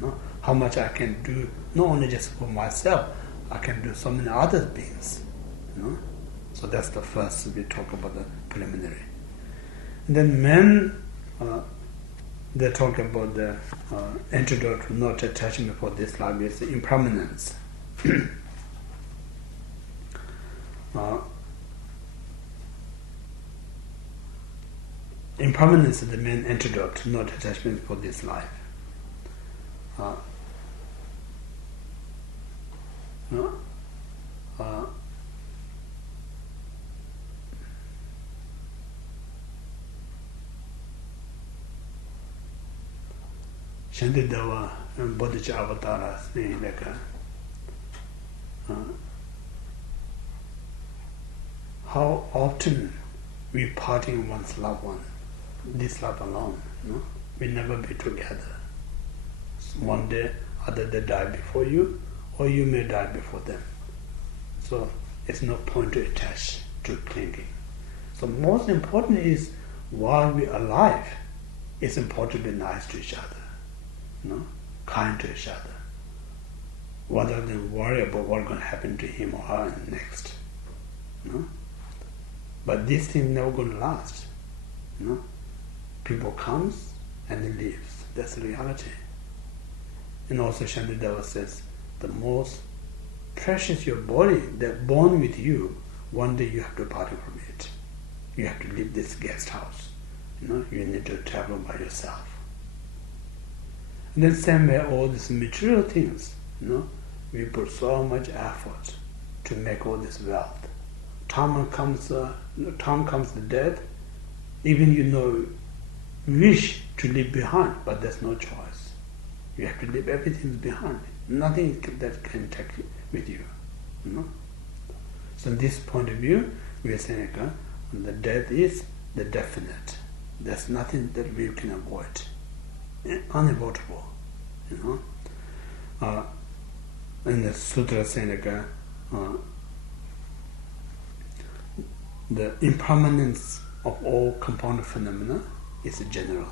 No? How much I can do, not only just for myself, I can do so many other beings. No? So that's the first we talk about the preliminary. And then men, they talk about the antidote to not attachment for this life is impermanence. Impermanence is the main antidote to not attachment for this life. Shantidawa and Bodhicha Avatara saying like how often we parting one's loved one, this life alone, no? We never be together. One day, either they die before you, or you may die before them. So it's no point to attach to clinging. So most important is while we're alive, it's important to be nice to each other, no? Kind to each other, rather than worry about what's going to happen to him or her next. No? But this thing never going to last. No? People comes and they leaves. That's the reality. And also Shantideva says, the most precious your body that born with you, one day you have to part from it. You have to leave this guest house. You need to travel by yourself. And then same way all these material things, we put so much effort to make all this wealth. Time comes the death, even wish to leave behind, but there's no choice. You have to leave everything behind. Nothing that can take with you. So, in this point of view, we are saying the death is the definite. There's nothing that we can avoid. Unavoidable. And the sutra saying the impermanence of all compounded phenomena is general,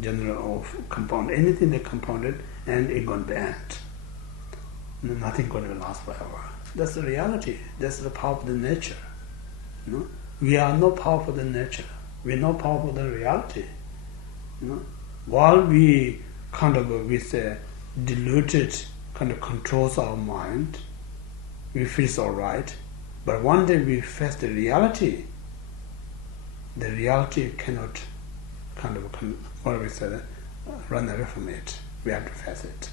general of compound. Anything that compounded and it's going to end. Nothing going to last forever. That's the reality. That's the power of the nature. We are not powerful than nature. We are not powerful than reality. While we with a diluted controls our mind, we feel it's all right. But one day we face the reality. The reality cannot run away from it. We have to face it.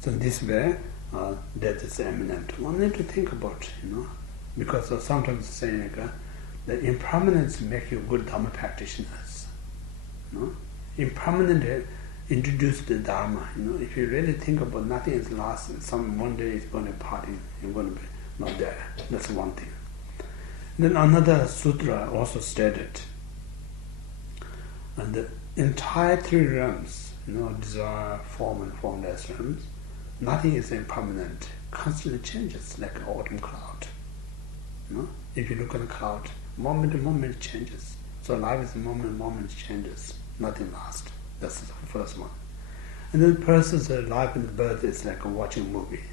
So in this way, death is imminent. One need to think about, because sometimes saying that impermanence make you good Dharma practitioners. Impermanent introduce the Dharma. If you really think about nothing is last, one day it's going to party, you're going to be not there. That's one thing. Then another sutra also stated, and the entire three realms, desire, form, and formless realms, nothing is impermanent. Constantly changes, like an autumn cloud. If you look at a cloud, moment to moment changes. So life is moment to moment changes. Nothing lasts. That's the first one. And then person's life and birth is like watching a movie,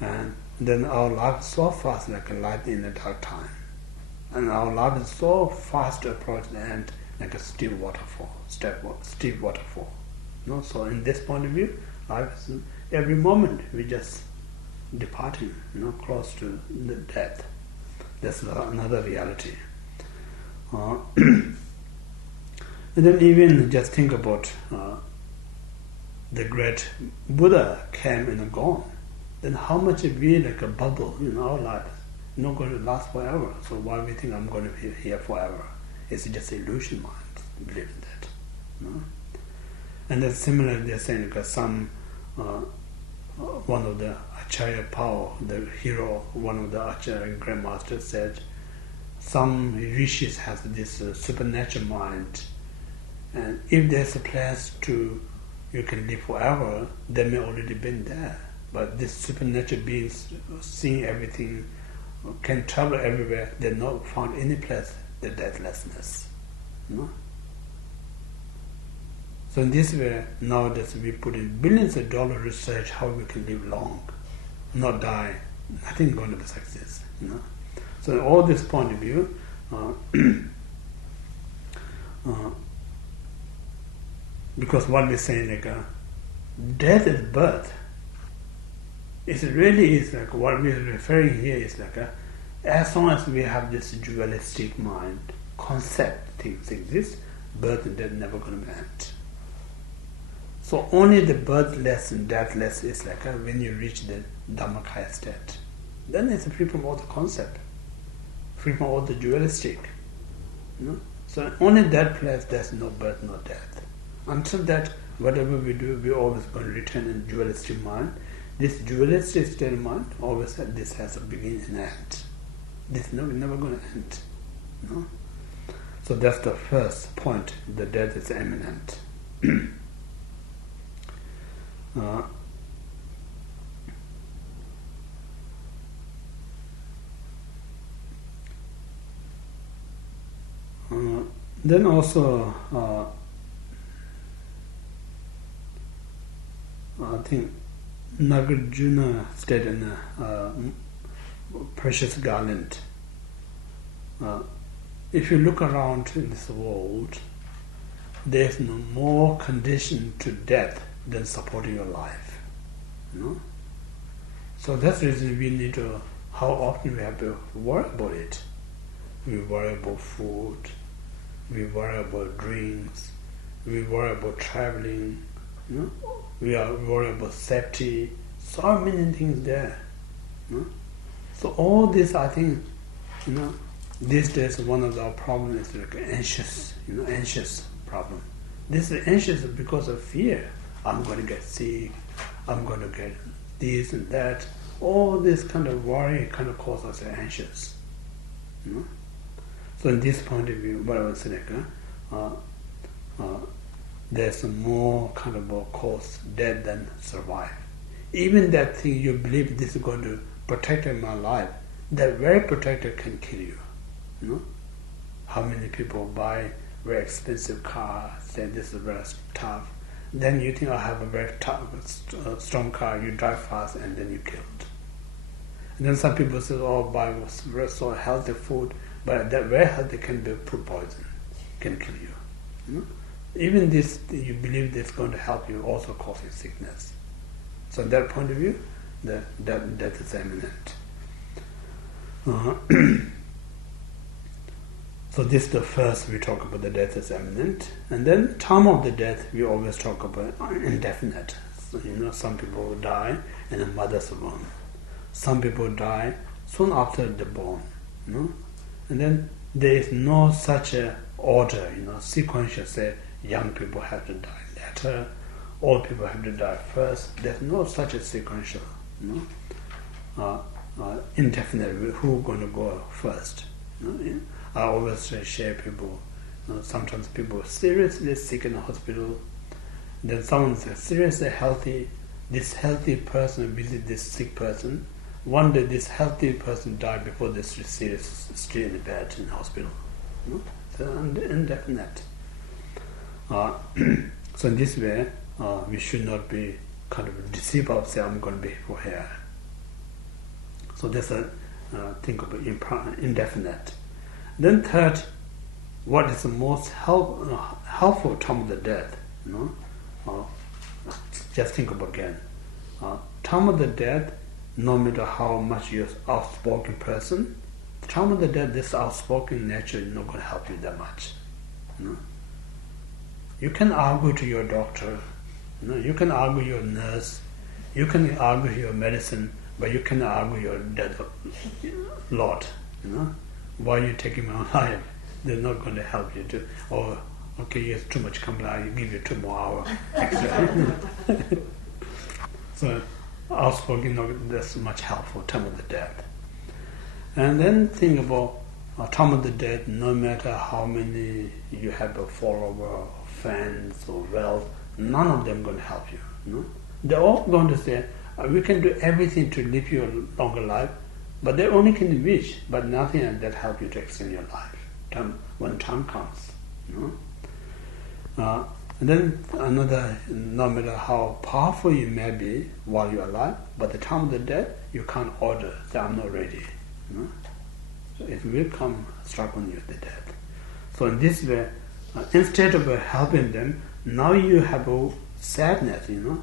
And then our life is so fast, like a light in the dark time. And our life is so fast to approach the end, like a steep waterfall. So in this point of view, life is every moment we just departing, close to the death. That's another reality. And then even just think about the great Buddha came and gone. Then how much we like a bubble in our life, not going to last forever. So why we think I'm going to be here forever? It's just illusion mind, believe in that. And then similarly they're saying one of the Acharya Pao, the hero, one of the Acharya Grandmasters said, some rishis has this supernatural mind, and if there's a place you can live forever, they may already been there. But this supernatural beings seeing everything, can travel everywhere, they not found any place the deathlessness. So So in this way, nowadays we put in billions of dollars research how we can live long, not die. Nothing going to be success. So in all this point of view, because what we're saying, like death is birth. It really is like what we're referring here is like as long as we have this dualistic mind, concept things exist, birth and death never going to end. So only the birthless and deathless is like when you reach the Dhammakaya state. Then it's free from all the concept, free from all the dualistic. So only that place there's no birth, no death. Until that, whatever we do, we're always going to return in dualistic mind. This dualistic state of mind always this has a beginning and end. This never going to end. So that's the first point. The death is imminent. Then also, I think Nagarjuna stated in Precious Garland, if you look around in this world, there's no more condition to death than supporting your life. So that's the reason we need to, how often we have to worry about it. We worry about food, we worry about drinks, we worry about traveling, we are worried about safety, so many things there. So all this, I think, these days one of our problems is like anxious, anxious problem. This is anxious because of fear. I'm going to get sick, I'm going to get this and that. All this kind of worry kind of causes us anxious. So in this point of view, what I was saying, there's more kind of a cause death than survive. Even that thing you believe this is going to protect my life, that very protector can kill you. How many people buy very expensive car, say this is very tough, then you think I have a very tough, strong car, you drive fast and then you killed. And then some people say, buy so healthy food, but that very healthy can be food poison, can kill you. Even this, you believe that's going to help you, also causes sickness. So in that point of view, death is imminent. So this is the first we talk about the death is imminent. And then time of the death, we always talk about indefinite. So, some people die in a mother's womb. Some people die soon after they're born. And then there is no such a order, sequential, say young people have to die later, old people have to die first. There's no such a sequential, indefinite, who's going to go first. I always share people, sometimes people are seriously sick in the hospital, then someone says seriously healthy, this healthy person visit this sick person, one day this healthy person died before this serious stay in the bed in the hospital. So indefinite. So in this way, we should not be kind of deceive ourselves, I'm going to be for here. So that's a think of indefinite. Then third, what is the most helpful time of the death? Just think about again. Time of the death, no matter how much you're outspoken person, time of the death, this outspoken nature is not going to help you that much. You can argue to your doctor, you can argue your nurse, you can argue your medicine, but you cannot argue your dead Lord. Why are you taking my life? They're not going to help you to. Or okay, you have too much complaint, I'll give you 2 more hours extra. So outspoken, not that's much helpful time of the death. And then think about time of the death. No matter how many you have a follower, or fans, or wealth, none of them going to help you. They're all going to say, we can do everything to live you a longer life, but they only can wish, but nothing that help you to extend your life when time comes. And then another, no matter how powerful you may be while you're alive, by the time of the death, you can't order, say, I'm not ready. You know? So it will come struck on you, the death. So in this way, instead of helping them, now you have a sadness, you know,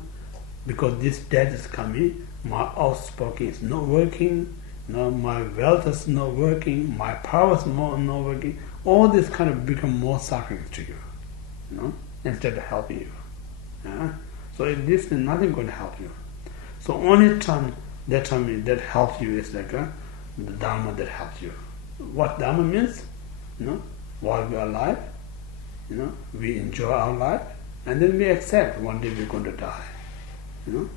because this death is coming, my outspoken is not working, you know, my wealth is not working, my power is not working. All this kind of become more suffering to you, you know, instead of helping you. Yeah? So this is nothing going to help you. So only time that helps you is like the Dharma that helps you. What Dharma means? You know, while we are alive, you know, we enjoy our life, and then we accept one day we're going to die. You know,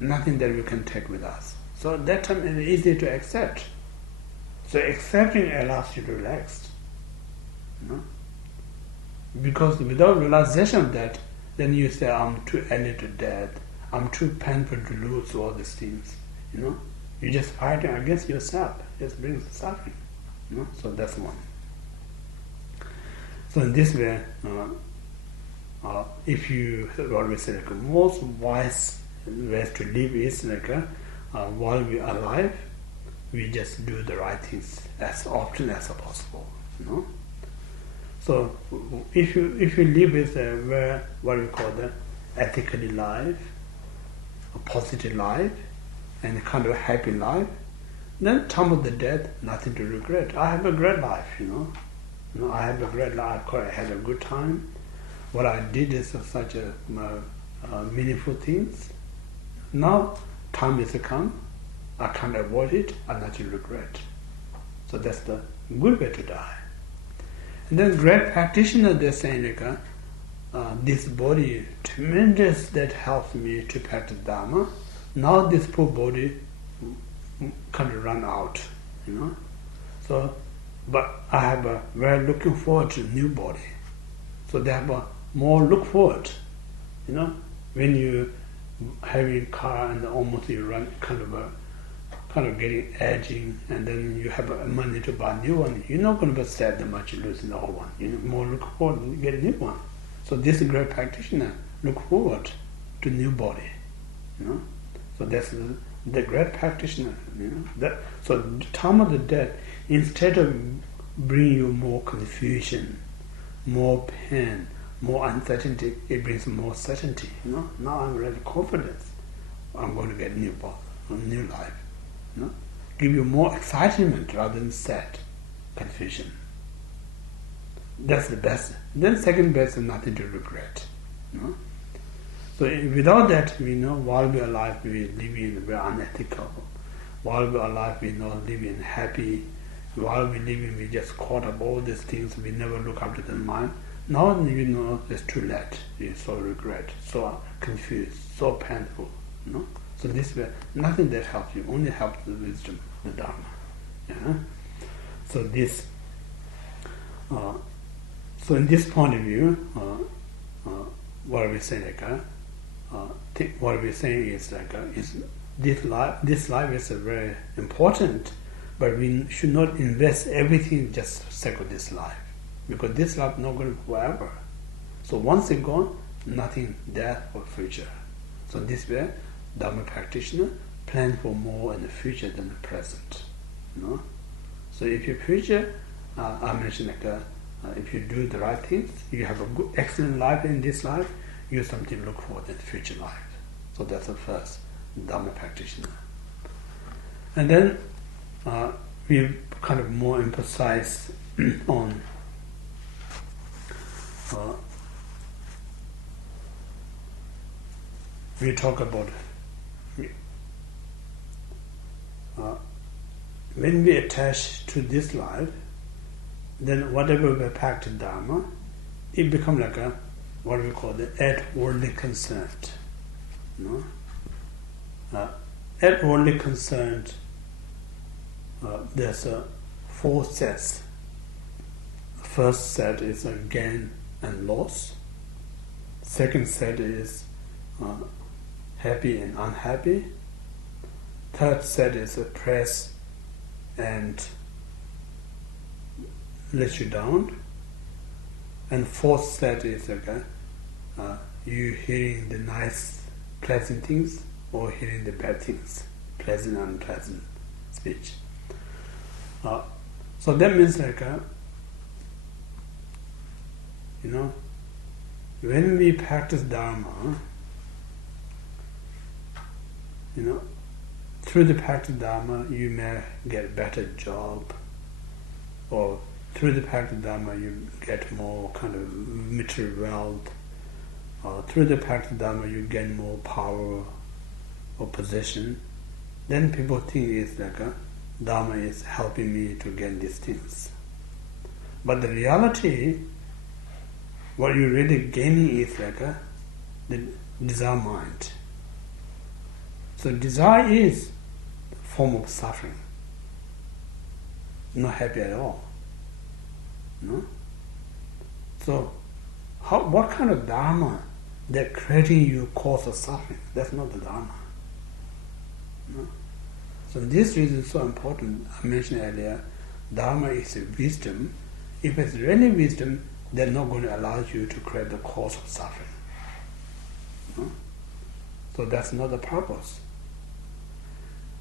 nothing that we can take with us. So at that time it's easy to accept. So accepting allows you to relax. You know, because without realization of that, then you say, I'm too early to death, I'm too painful to lose all these things. You know, you're just fighting against yourself. It just brings suffering. You know, so that's one. So in this way, if you always say like most wise ways to live is like while we are alive, we just do the right things as often as possible. You know. So if you live with what we call the ethically life, a positive life, and a kind of happy life, then time of the death, nothing to regret. I have a great life, you know. I have a great life. I had a good time. What I did is such a meaningful things. Now time is to come. I can't avoid it. I nothing regret. So that's the good way to die. And then great practitioner, they're saying like, this body tremendous that helps me to practice Dharma. Now this poor body kind of run out, you know. So, but I have a very looking forward to new body. So they have a more look forward, you know. When you having a car and almost you run kind of getting aging, and then you have money to buy a new one, you're not going to be sad that much losing the old one. You know, more look forward to get a new one. So this great practitioner look forward to new body, you know. So that's the great practitioner, you know. So the time of the death, instead of bringing you more confusion, more pain, more uncertainty, it brings more certainty. You know, now I'm really confident. I'm going to get a new body, a new life. You know, give you more excitement rather than sad confusion. That's the best. Then second best is nothing to regret. You know? So without that, we know while we're alive, we're unethical. While we're alive, we're not living happy. While we're living, we just caught up all these things. We never look up to the mind. Now you know it's too late. You're so regret, so confused, so painful. You know. So this way, nothing that helps you. Only helps the wisdom, the Dharma. Yeah. So this. So in this point of view, what we say like. What we're saying is like is this life is very important, but we should not invest everything just for the sake of this life, because this life is not going to be forever. So once it's gone, nothing there for future. So this way, Dharma practitioner plan for more in the future than the present. You know? So if your future, I mentioned like if you do the right things, you have a good, excellent life in this life. You have something to look forward in the future life. So that's the first Dharma practitioner. And then we kind of more emphasize on we talk about when we attach to this life, then whatever we practice Dharma, it becomes like a what we call the outwardly concerned. You know? Outwardly concerned, there's 4 sets. The first set is a gain and loss. Second set is happy and unhappy. Third set is a praise and let you down. And fourth set is like you hearing the nice, pleasant things or hearing the bad things, pleasant and unpleasant speech. So that means like, when we practice Dharma, through the practice of Dharma, you may get a better job, or through the practice of Dharma, you get more kind of material wealth, or through the practice of Dharma, you gain more power or position. Then people think it's like Dharma is helping me to gain these things. But the reality, what you're really gaining is like the desire mind. So desire is a form of suffering. Not happy at all. No? So what kind of Dharma that creating you cause of suffering? That's not the Dharma. No? So this reason is so important. I mentioned earlier, Dharma is a wisdom. If it's really wisdom, they're not going to allow you to create the cause of suffering. No? So that's not the purpose.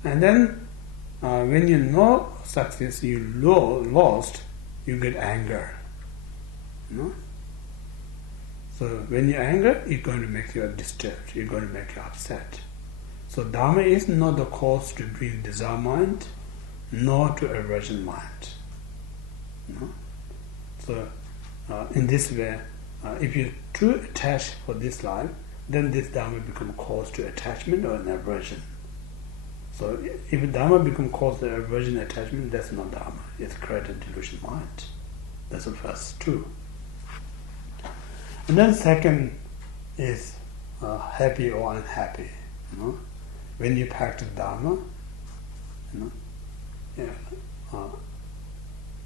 And then when you know success, you lost, you get anger. No? So when you're angry, it's going to make you disturbed, you're going to make you upset. So Dharma is not the cause to bring desire mind, nor to aversion mind. No? So in this way, if you're too attached for this life, then this Dharma becomes cause to attachment or an aversion. So if Dharma becomes cause to aversion, attachment, that's not Dharma. It's created delusion mind. That's the first two. And then second is happy or unhappy. When you practice Dharma,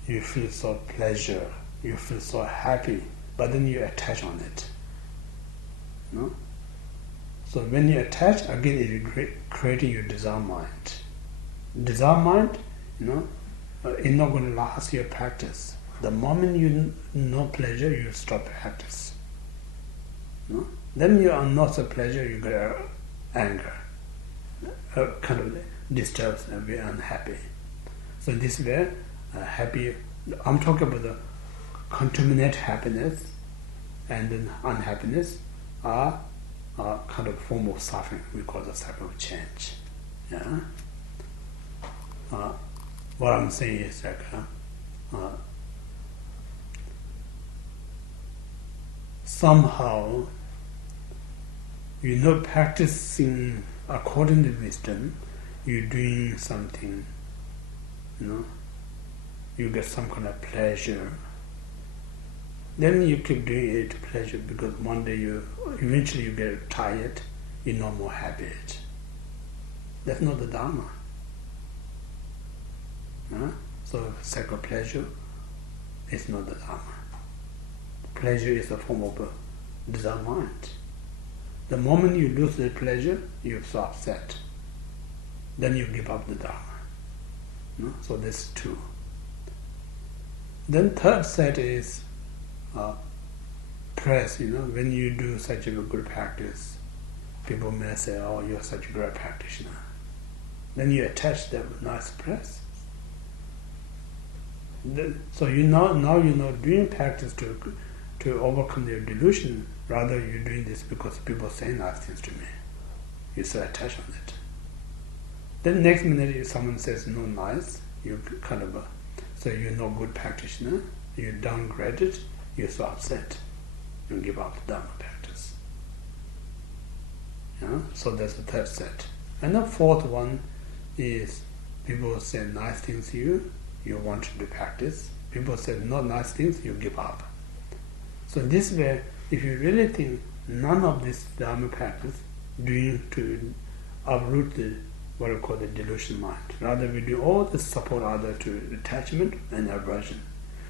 you feel so pleasure, you feel so happy, but then you attach on it. So when you attach, again it is creating your desire mind. Desire mind, is not going to last your practice. The moment you know pleasure, you stop practice. Then you are not so pleasure, you get anger, kind of disturbs and be unhappy. So this way, happy, I'm talking about the contaminate happiness and then unhappiness are kind of form of suffering. We call the cycle of change. Yeah. What I'm saying is like somehow practicing according to wisdom, you're doing something, you get some kind of pleasure. Then you keep doing it to pleasure because one day eventually you get tired, you're no more happy. That's not the Dharma. So sacred pleasure is not the Dharma. Pleasure is a form of desire mind. The moment you lose the pleasure, you're so upset. Then you give up the Dharma. So there's two. Then third set is praise. When you do such a good practice, people may say, "Oh, you're such a great practitioner." Then you attach that with nice praise. So now you're not doing practice to overcome your delusion. Rather, you're doing this because people say nice things to me. You so attached on it. Then next minute, if someone says no nice, you kind of so you're no good practitioner. You downgrade it. You're so upset. You give up the Dharma practice. So that's the third set. And the fourth one is people say nice things to you. You want to do practice. People say not nice things, you give up. So this way, if you really think none of this Dharma practice doing to uproot the what we call the delusion mind. Rather, we do all the support other to attachment and aversion.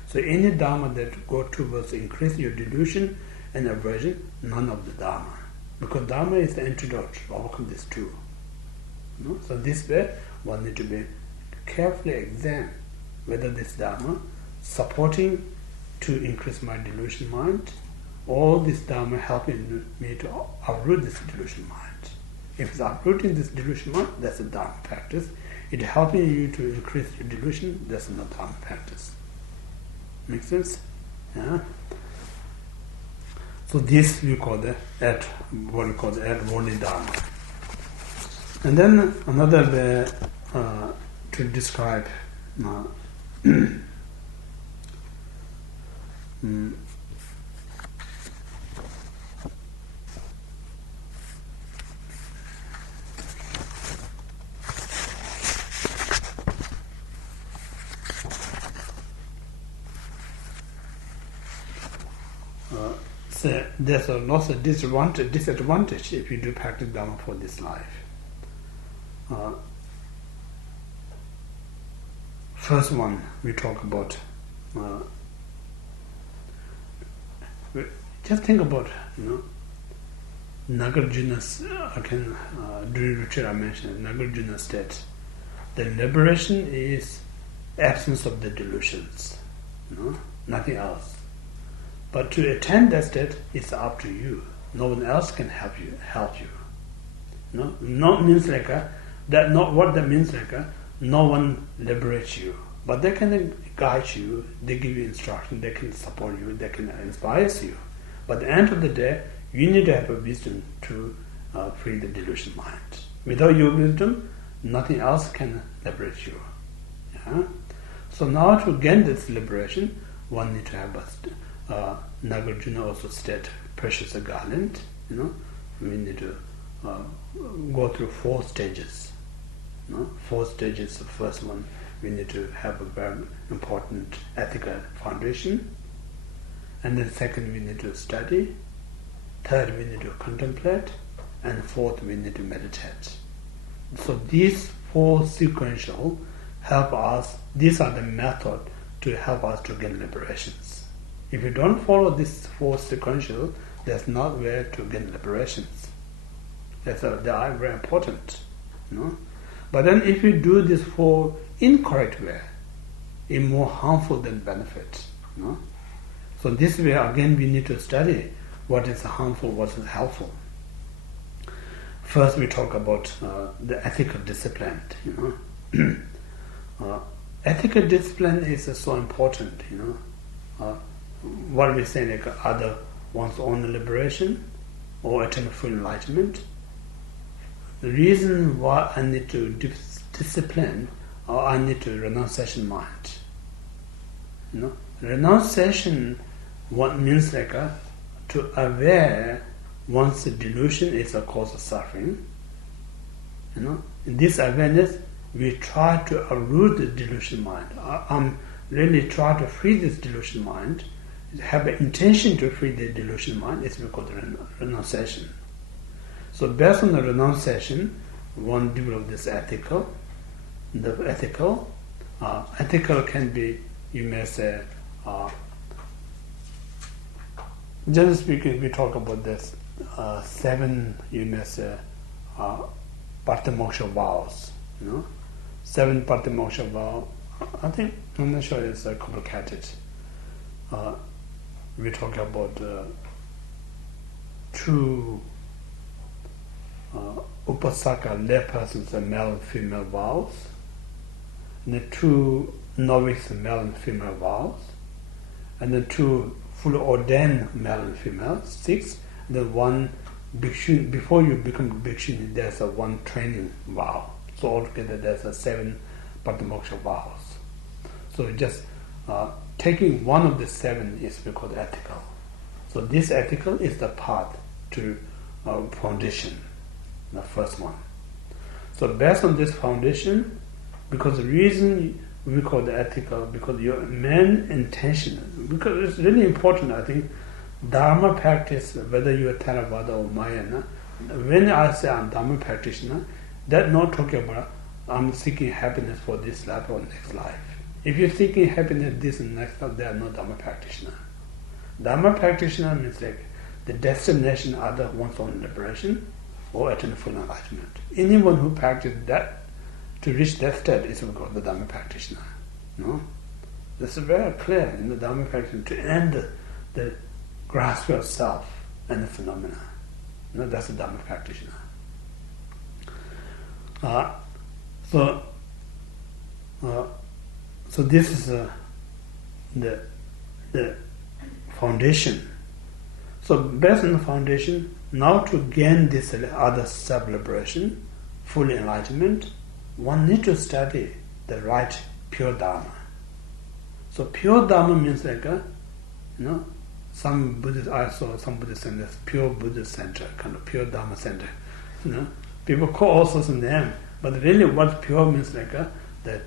So any Dharma that go towards increase your delusion and aversion, none of the Dharma. Because Dharma is the antidote to overcome these two. So this way, one need to be carefully examine whether this Dharma supporting to increase my delusion mind all this Dharma helping me to uproot this delusion mind. If it's uprooting this delusion mind, that's a Dharma practice. It's helping you to increase your delusion, that's not Dharma practice. Make sense? Yeah? So this we call the what we call the advorni Dharma. And then another way to describe so there's a lots of disadvantage if you do practice Dharma for this life. First one we talk about. Just think about, Nagarjuna's. During retreat I mentioned Nagarjuna state. The liberation is absence of the delusions, nothing else. But to attain that state, it's up to you. No one else can help you. Not means like that. Not what that means like no one liberates you, but they can guide you. They give you instruction. They can support you. They can inspire you. But at the end of the day, you need to have a wisdom to free the delusion mind. Without your wisdom, nothing else can liberate you. Yeah? So now to gain this liberation, one need to have Nagarjuna also state precious garland. We need to go through 4 stages. 4 stages. The first one, we need to have a very important ethical foundation. And then second, we need to study. Third, we need to contemplate. And fourth, we need to meditate. So these 4 sequential help us. These are the method to help us to gain liberations. If you don't follow this 4 sequential, there's not way to gain liberations. They are very important. But then if you do this 4 incorrect way, it's more harmful than benefit. So this way again we need to study what is harmful, what is helpful. First we talk about the ethical discipline. Ethical discipline is so important. What we say, like either one's own liberation or attain full enlightenment. The reason why I need to discipline or I need to renunciation mind. Renunciation what means like to aware one's delusion is a cause of suffering. In this awareness, we try to uproot the delusion mind. I'm really trying to free this delusion mind. Have an intention to free the delusion mind. It's called renunciation. So based on the renunciation, one develop this ethical. The ethical can be, you may say, generally speaking, we talk about this 7, you may say, Patimoksha vows. 7 Patimoksha vows. I'm not sure it's complicated. We talk about 2 upasaka laypersons, male and female vows, and the 2 novice male and female vows, and the 2 fully ordained male and female, 6, and then 1 bhikshu. Before you become bhikshu, there's a 1 training vow. So altogether there's a 7 patimoksha vows. So just taking one of the 7 is called ethical. So this ethical is the path to foundation, the first one. So based on this foundation, because the reason we call the ethical, because your main intention, because it's really important, I think, Dharma practice, whether you are Theravada or Mahayana, when I say I'm Dharma practitioner, that's not talking about I'm seeking happiness for this life or next life. If you're seeking happiness this and next life, they are not Dharma practitioner. Dharma practitioner means like the destination either one's own liberation or attain full enlightenment. Anyone who practices that to reach that state is called the Dharma practitioner. This is very clear in the Dharma practitioner. To end the grasp yourself and the phenomena. That's a Dhamma practitioner. So this is the foundation. So based on the foundation, now to gain this other self-liberation, full enlightenment, one needs to study the right pure Dharma. So pure Dharma means like some Buddhist, I saw some Buddhist centers, pure Buddhist center, kind of pure Dharma center. People call all sorts of names, but really what pure means like the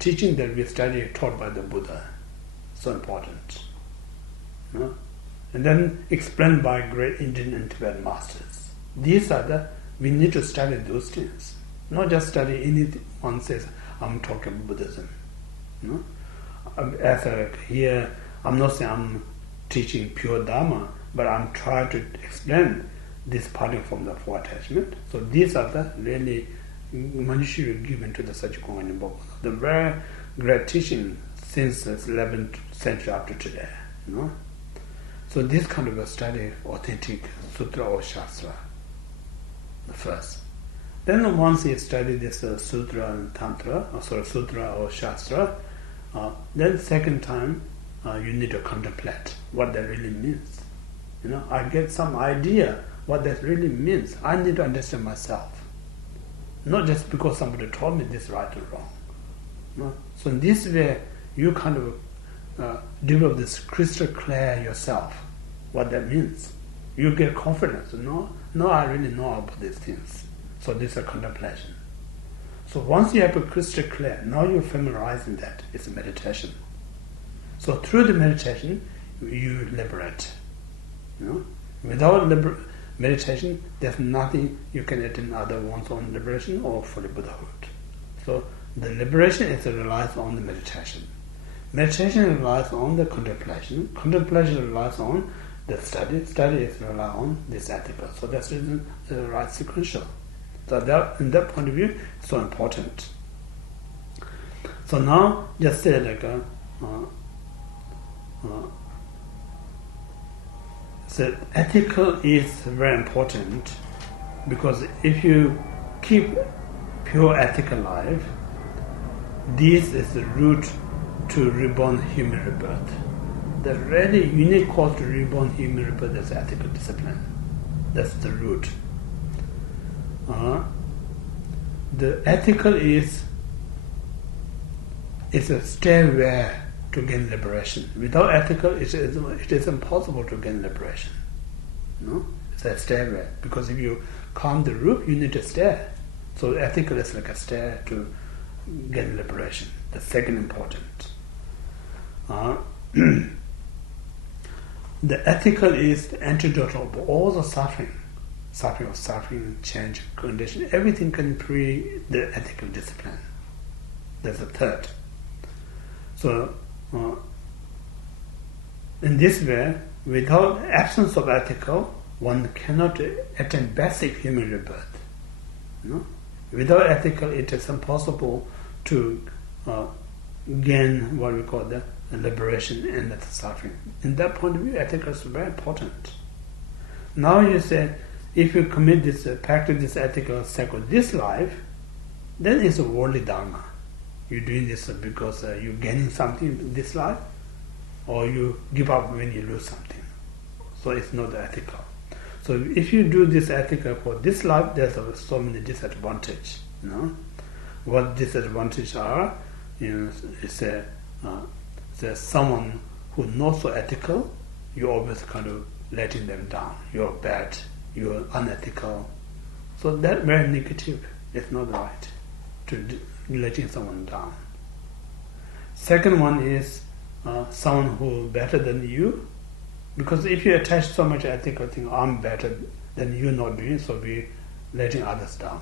teaching that we study taught by the Buddha, so important. And then explained by great Indian and Tibetan masters. These are we need to study those things. Not just study anything one says, I'm talking Buddhism. Here, I'm not saying I'm teaching pure Dharma, but I'm trying to explain this parting from the four attachment. So these are the really Manjushri given to the Sachen Nyingpo, the very great teaching since the 11th century up to today. So this kind of a study, authentic sutra or shastra, the first. Then once you study this sutra and tantra, sutra or shastra, then second time you need to contemplate what that really means. I get some idea what that really means. I need to understand myself. Not just because somebody told me this right or wrong. So in this way, you kind of develop this crystal clear yourself, what that means. You get confidence. No, I really know about these things. So this is a contemplation. So once you have a crystal clear, now you're familiarizing that. It's a meditation. So through the meditation, you liberate. Without meditation, there's nothing you can attain other one's own liberation or fully Buddhahood. So the liberation relies on the meditation. Meditation relies on the contemplation. Contemplation relies on the study. Study is rely on this ethical. So that's the right sequential. So that, in that point of view, it's so important. So now, just say like so ethical is very important, because if you keep pure ethical life, this is the route to reborn human rebirth. The really unique cause to reborn human rebirth is ethical discipline. That's the route. The ethical is a stairway to gain liberation. Without ethical, it is impossible to gain liberation. It's a stairway, because if you climb the roof, you need to stair. So ethical is like a stair to gain liberation. The second important. The ethical is the antidote of all the suffering, change, condition. Everything can pre the ethical discipline. That's the third. So, in this way, without absence of ethical, one cannot attain basic human rebirth. Without ethical, it is impossible to gain what we call the liberation and the suffering. In that point of view, ethical is very important. Now you say, if you commit this, practice this ethical cycle this life, then it's a worldly dharma. You're doing this because you're gaining something in this life, or you give up when you lose something. So it's not ethical. So if you do this ethical for this life, there's so many disadvantages. What disadvantages are? It's there's someone who's not so ethical. You're always kind of letting them down. You're bad. You're unethical. So that's very negative. It's not right to letting someone down. Second one is someone who's better than you, because if you attach so much ethical thing, I'm better than you not doing, so we letting others down.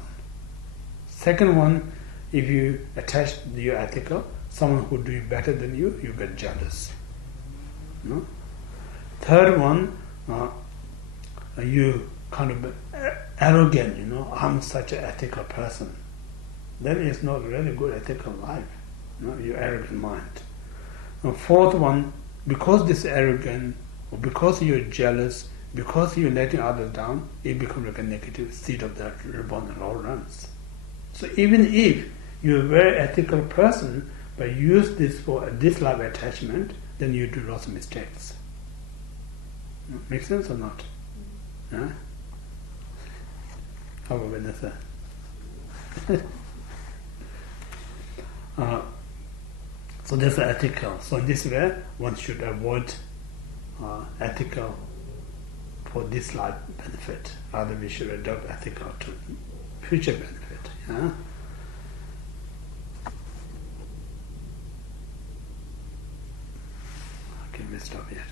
Second one, if you attach your ethical, someone who doing better than you, you get jealous. Third one, you kind of arrogant, I'm such an ethical person. Then it's not really good ethical life. Your arrogant mind. Fourth one, because this arrogant, or because you're jealous, because you're letting others down, it becomes like a negative seed of that rebond and all runs. So even if you're a very ethical person, but use this for this love attachment, then you do lots of mistakes. Make sense or not? Huh? How about Vanessa? So that's ethical. So in this way, one should avoid ethical for this life benefit. Rather, we should adopt ethical to future benefit. Yeah? Okay, we stop here.